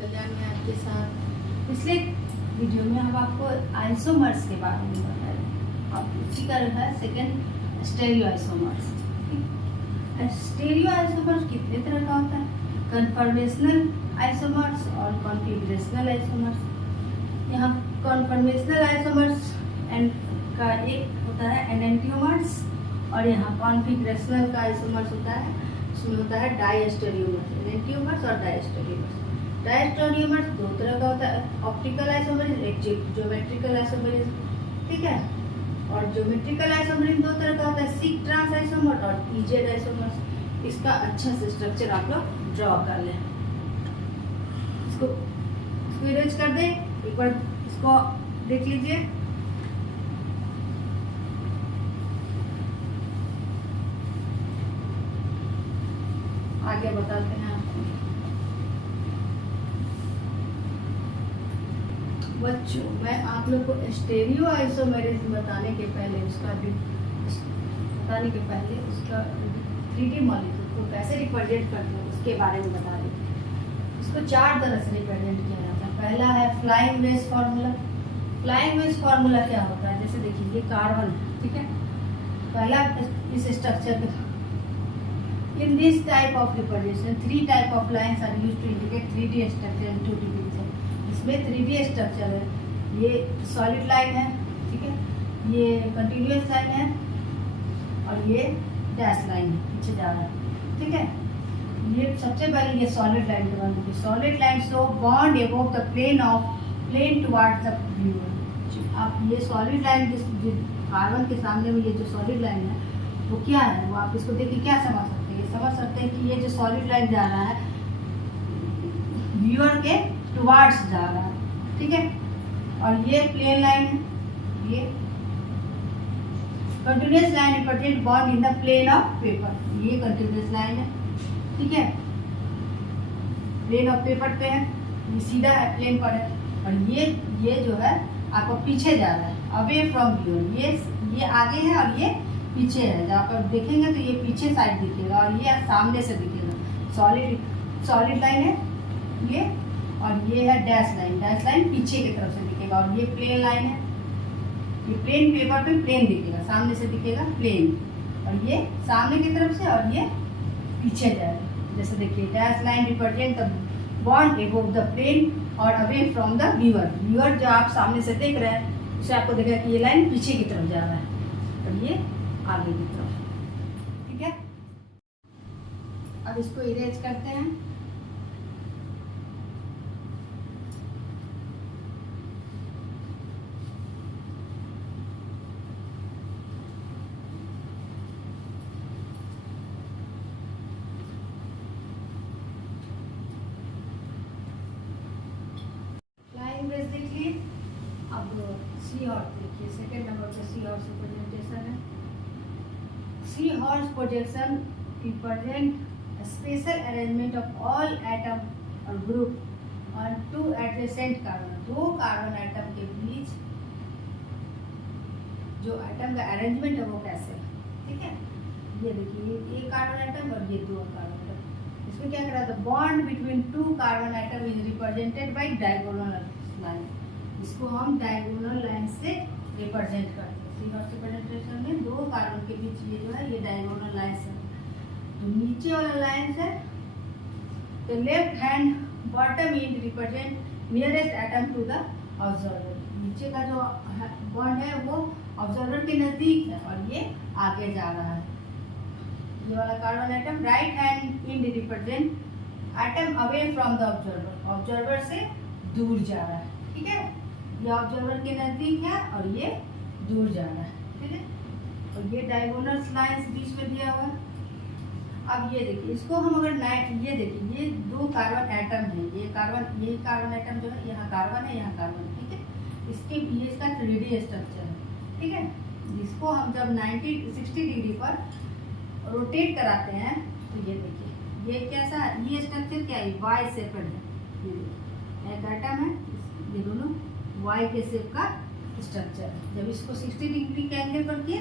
कल्याणी आपके साथ। पिछले वीडियो में हम आपको आइसोमर्स के बारे में बताए। अब इसी का है second stereo isomers. Stereo isomers कितने तरह का होता है? कन्फर्मेशनल आइसोमर्स और कॉन्फिगरेशनल आइसोमर्स। यहाँ कन्फर्मेशनल आइसोमर्स एंड का एक होता है एनेंटियोमर्स और यहाँ कॉन्फिगरेशनल का आइसोमर्स होता है, इसमें होता है डायस्टेरियोमर्स, एनेंटियोमर्स और डायस्टेरियोमर्स। डायस्टेरियोमर्स दो तरह का होता है, ऑप्टिकल आइसोमर्स, एक ज्योमेट्रिकल आइसोमर्स, ठीक है। और ज्योमेट्रिकल आइसोमर्स दो तरह का होता है, सिक ट्रांस आइसोमर और इजेड आइसोमर्स। इसका अच्छा से स्ट्रक्चर आप लोग ड्रॉ कर लें। इसको इरेज कर दें, एक बार इसको देख लीजिए। आगे बताते हैं आपको। बच्चों, मैं आप लोग को स्टेरियो आइसोमेरिज्म बताने के पहले उसका 3D मॉलिक्यूल को कैसे रिप्रेजेंट करते हैं उसके बारे में बता दें। इसको 4 तरह से रिप्रेजेंट किया जाता है। पहला है flying wedge formula. Flying wedge formula क्या होता है? जैसे देखिए ये कार्बन है, ठीक है। पहला इस स्ट्रक्चर का In this type of representation, 3 type of lines are used to indicate 3D structure and 2D picture. इसमें 3D structure है, ये solid line है, ठीक है, ये continuous line है और ये dash line है, पीछे जा रहा है, ठीक है। ये सबसे पहले ये solid line के बारे में, solid line show bond above the plane towards the viewer। आप ये solid line कार्बन के सामने में ये जो solid line है वो क्या है, वो आप इसको देखिए क्या समझ सकते हैं? समझ सकते हैं कि ये जो सॉलिड लाइन जा रहा है व्यूअर के टुवार्ड्स जा रहा है, ठीक है। और ये प्लेन लाइन है, ये continuous line represent bond in the plane of paper. ये कंटिन्यूअस लाइन है, ठीक है, प्लेन ऑफ पेपर पे है, ये सीधा है, प्लेन पर है। और ये जो है आपको पीछे जा रहा है, अवे फ्रॉम व्यूअर। ये आगे है और ये पीछे है। जब आप देखेंगे तो ये पीछे साइड दिखेगा और ये सामने से दिखेगा। सॉलिड लाइन है ये, और ये है डैश लाइन पीछे की तरफ से दिखेगा। और ये प्लेन लाइन है, ये प्लेन पेपर पे प्लेन दिखेगा, सामने से दिखेगा प्लेन, और ये सामने की तरफ से और ये पीछे जाएगा। जैसे देखिए dash line represent the bond above the plane और अवे फ्रॉम द व्यूअर जो आप सामने से देख रहे हैं उसे आपको दिखेगा कि ये लाइन पीछे की तरफ जा रहा है और ये आगे की तरफ, ठीक है। अब इसको इरेज करते हैं। फ्लाइंग वेज देखिए। अब सी हॉर्स देखिए, सेकेंड नंबर पे सी हॉर्स रिप्रेजेंटेशन है। Sea horse projection represent a spatial arrangement of all atom or group on 2 adjacent carbon। 2 carbon atom के बीच जो एटम का अरेंजमेंट है वो कैसे है, ठीक है। ये देखिए एक कार्बन एटम और ये 2 कार्बन एटम। इसमें क्या करा था? Bond between 2 carbon atom is represented by diagonal line. इसको हम डायगोनल लाइन से रिप्रेजेंट करते हैं। रिप्रेजेंटेशन में 2 कार्बन के बीच ये जो है ये डायगोनल लाइंस है। तो नीचे वाला लाइंस है तो left hand bottom end represent nearest atom to the observer. नीचे का जो बॉन्ड है वो ऑब्जर्वर के नजदीक है और ये आगे जा रहा है। ये वाला carbon atom right hand and represent atom away from the observer से दूर जा रहा है, ठीक है। ये ऑब्जर्वर के नजदीक है और ये दूर जाना है, ठीक है। और ये डायगोनल लाइंस बीच में दिया हुआ है। अब ये देखिए, इसको हम अगर ये देखिए ये 2 कार्बन एटम है, ये कार्बन एटम जो है यहाँ कार्बन है, यहाँ कार्बन, ठीक है। ये इसका 3D स्ट्रक्चर है, ठीक है। इसको हम जब 60 डिग्री पर रोटेट कराते हैं तो ये देखिए ये कैसा है, ये स्ट्रक्चर क्या है? वाई शेप है। एक एटम है, ये दोनों वाई के शेप का स्ट्रक्चर। जब इसको 60 डिग्री के एंगल पर किए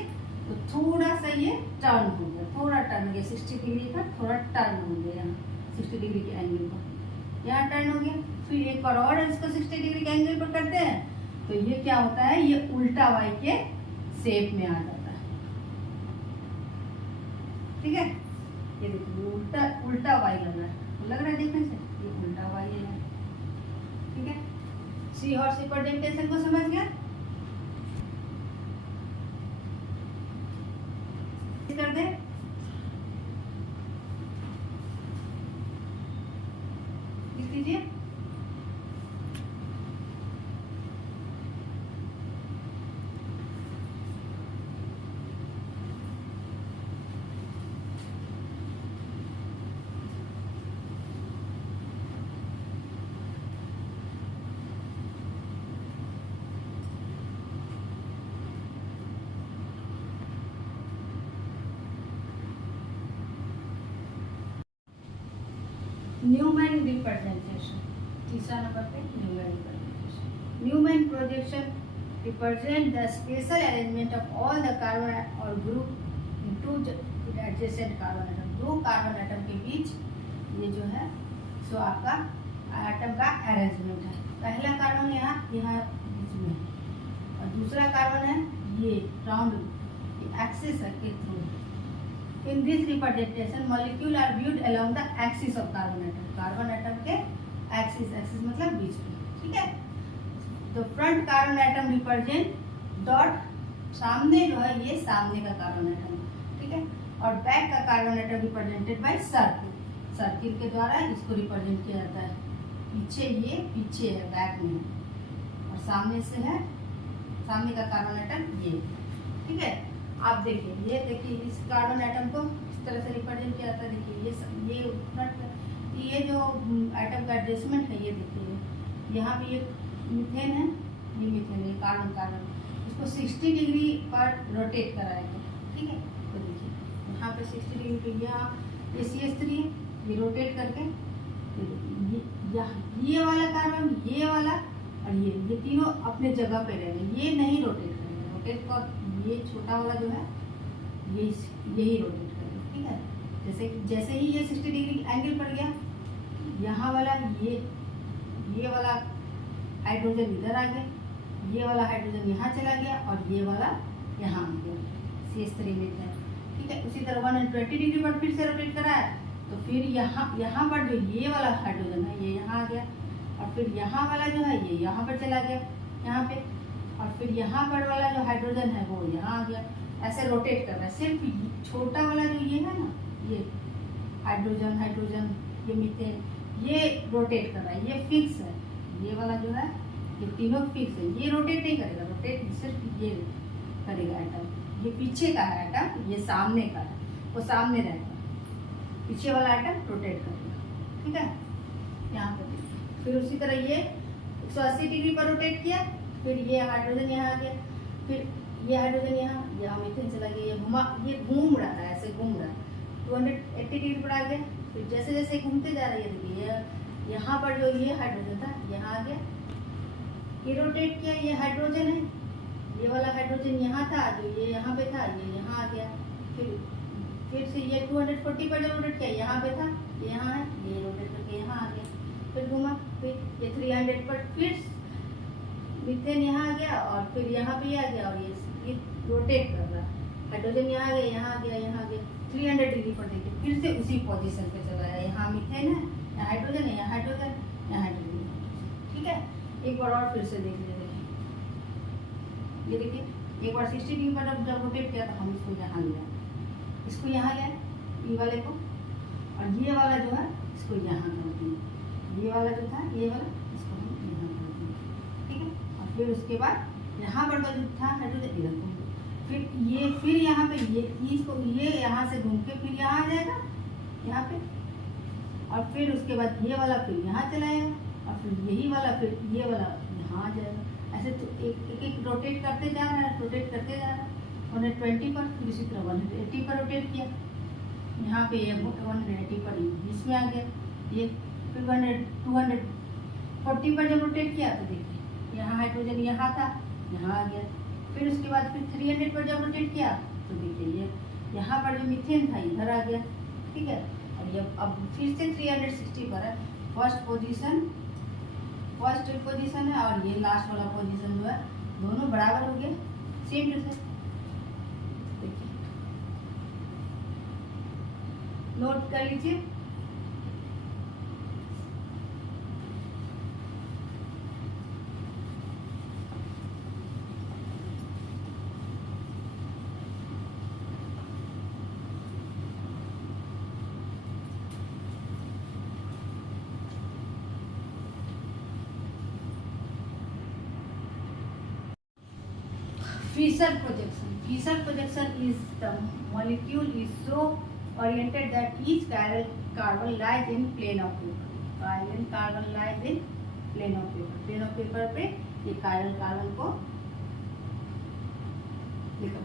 तो थोड़ा सा ये टर्न हो गया, थोड़ा टर्न हो गया, 60 डिग्री का थोड़ा टर्न हो गया 60 डिग्री के एंगल पर। यहाँ टर्न हो गया, फिर एक बार और इसको 60 डिग्री के एंगल पर करते हैं तो ये क्या होता है, ये उल्टा वाई के शेप में आ जाता है। ठीक है, ये देखिए उल्टा उल्टा वाई लग रहा है देखने से, ये उल्टा वाई है। ठीक है, सी हॉर्स रिप्रेजेंटेशन को समझ गया। कर दे, लिख दीजिए। न्यूमैन रिप्रेजेंटेशन, तीसरा नंबर पे Newman representation. Newman projection represent the special arrangement of all the carbon और group into adjacent carbon atom. दो कार्बन एटम के बीच ये जो है सो आपका एटम का अरेंजमेंट है। पहला कार्बन यहाँ बीच में और दूसरा कार्बन है ये राउंड एक्सिस के through. In this representation, molecule are viewed along the axis of carbon atom. Carbon atom के axis मतलब बीच में। ठीक है, तो front carbon atom represent dot, सामने जो है ये सामने का carbon atom। ठीक है, और back का carbon atom represented by circle। Circle के द्वारा इसको रिप्रेजेंट किया जाता है। पीछे ये पीछे है बैक में, और सामने से है सामने का कार्बन एटम ये। ठीक है, आप देखिए इस कार्बन एटम को इस तरह से रिप्रेजेंट किया जाता है। देखिए ये जो एटम का एडजस्टमेंट है, ये देखिए यहाँ भी एक मीथेन है, ये मीथेन है, कार्बन कार्बन, इसको 60 डिग्री पर रोटेट कराएंगे। ठीक है, तो देखिए यहाँ पे 60 डिग्री पे यहाँ ये CH3 ये रोटेट करके ये वाला कार्बन, ये वाला और ये तीनों अपने जगह पे रहेंगे, ये नहीं रोटेट करेंगे। रोटेट कर ये छोटा वाला जो है ये यही रोटेट करेगा। ठीक है, जैसे ही ये 60 डिग्री एंगल पर गया, यहाँ वाला ये वाला हाइड्रोजन इधर आ गया, ये वाला हाइड्रोजन यहाँ चला गया और ये वाला यहाँ आ गया CH3 में है। ठीक है, उसी तरह 120 डिग्री पर फिर से रोटेट कराया तो फिर यहाँ पर जो ये वाला हाइड्रोजन है ये यहाँ आ गया, और फिर यहाँ वाला जो है ये यहाँ पर चला गया यहाँ पे, और फिर यहाँ पर वाला जो हाइड्रोजन है वो यहाँ आ गया। ऐसे रोटेट कर रहा है। सिर्फ छोटा वाला जो ये है ना, ये हाइड्रोजन ये मीथेन, ये रोटेट कर रहा है, ये फिक्स है। ये वाला जो है ये तीनों फिक्स है, ये रोटेट नहीं करेगा। रोटेट सिर्फ ये करेगा एटम। ये पीछे का है एटम, ये सामने का है, वो सामने रहेगा, पीछे वाला एटम रोटेट करेगा। ठीक है, यहाँ पर फिर उसी तरह ये 180 डिग्री पर रोटेट किया, फिर ये हाइड्रोजन यहाँ आ गया, फिर ये हाइड्रोजन यहाँ मीथेन चला गया, ये घूम रहा है, ऐसे घूम रहा है 280 डिग्री पर आ गया। फिर जैसे जैसे घूमते जा रही है, देखिए यहाँ पर जो ये हाइड्रोजन था यहाँ आ गया, ये रोटेट किया, ये हाइड्रोजन है, ये वाला हाइड्रोजन यहाँ था, जो ये यहाँ पे था ये यहाँ आ गया। फिर से ये 240 पर जो रोटेट किया यहाँ पे था, ये यहाँ है, ये रोटेट करके यहाँ आ गया। फिर घुमा, फिर ये 300 पर फिर मीथेन यहाँ आ गया, और फिर यहाँ पे आ गया, और ये रोटेट कर रहा है। हाइड्रोजन यहाँ आ गया, यहाँ आ गया, यहाँ आ गया, 300 डिग्री पर देखिए फिर से उसी पोजीशन पे चला है। यहाँ मीथेन है, यहाँ हाइड्रोजन है, यहाँ हाइड्रोजन, यहाँ हाइड्रोजन। ठीक है, एक बार और फिर से देख लीजिए। ये देखिए एक बार 60 डिग्री पर जब रोटेट किया तो हम इसको यहाँ लिया, इसको यहाँ लिया ई वाले को, और ये वाला जो है इसको यहाँ कर दिया, ये वाला जो था ये वाला इसको हम यहाँ कर दिया। ठीक है, और फिर उसके बाद यहाँ पर जो था हाइड्रोजन इधर को, फिर यहाँ पे ये यहाँ से घूम के फिर यहाँ आ जाएगा यहाँ पे, और फिर उसके बाद ये वाला फिर यहाँ चलाएगा, और फिर यही वाला फिर ये वाला यहाँ आ जाएगा। ऐसे तो एक रोटेट करते जा रहा है, रोटेट करते जा रहा है 120 पर, फिर इसी तरह 180 पर रोटेट किया, यहाँ पे ये 180 पर बीच में आ गया, ये फिर 240 पर जब रोटेट किया तो देखिए यहाँ हाइड्रोजन यहाँ था, यहाँ आ गया। फिर उसके बाद फिर 300 पर जब रोटेट किया तो देखिए ये यहाँ पर जो मीथेन था इधर आ गया। ठीक है, और ये अब फिर से 360 पर है, फर्स्ट पोजीशन है और ये लास्ट वाला पोजीशन जो है दोनों बराबर हो गए, सेम टू सेम। देखिए नोट कर लीजिए। Fisher projection is the molecule is so oriented that each carbon lies in plane of paper. Carbon lies in plane of paper. Plane of paper पे ये कार्बन को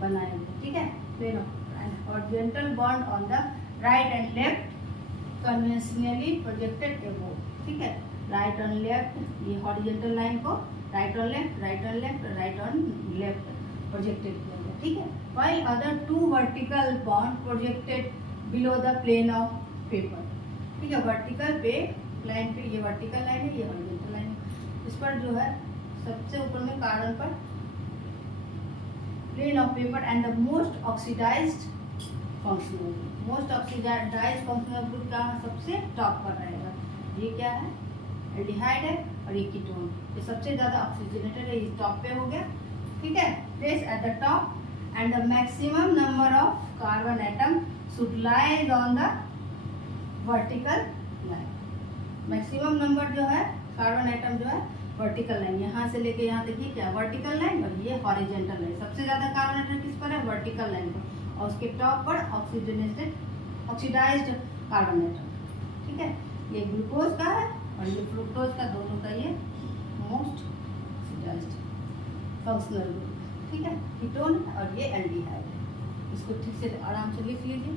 बनाएंगे, ठीक है। Plane of and horizontal bond on the right and left conventionally projected above, ठीक है। Right on left ये horizontal line को right on left, right on left, right on left projected किया गया, ठीक है। while other two vertical bond projected below the plane of paper, ठीक है। वर्टिकल पे लाइन पे ये वर्टिकल लाइन है, ये हॉरिजॉन्टल लाइन है। इस पर जो है सबसे ऊपर में कार्बन पर plane of paper and the most oxidised functional group का सबसे टॉप पर रहेगा। ये क्या है, एल्डिहाइड है और ये कीटोन, ये सबसे ज्यादा ऑक्सीजनेटेड है, ये टॉप पे हो गया, ठीक है। Place at the top and the maximum number of carbon atom should lies on the vertical line. Maximum number जो है कार्बन एटम जो है वर्टिकल लाइन, यहाँ से लेके यहाँ तक ये क्या वर्टिकल लाइन और ये हॉरिजॉन्टल लाइन। सबसे ज्यादा कार्बन एटम किस पर है, वर्टिकल लाइन पर, और उसके टॉप पर ऑक्सीडाइज्ड कार्बन एटम, ठीक है। ये ग्लूकोज का है और ये फ्रुक्टोज का, दोनों का ये मोस्ट ऑक्सीडाइज्ड फंक्शनल ग्रुप, ठीक है। कीटोन और ये एल्डिहाइड है। इसको ठीक से आराम से लिख लीजिए।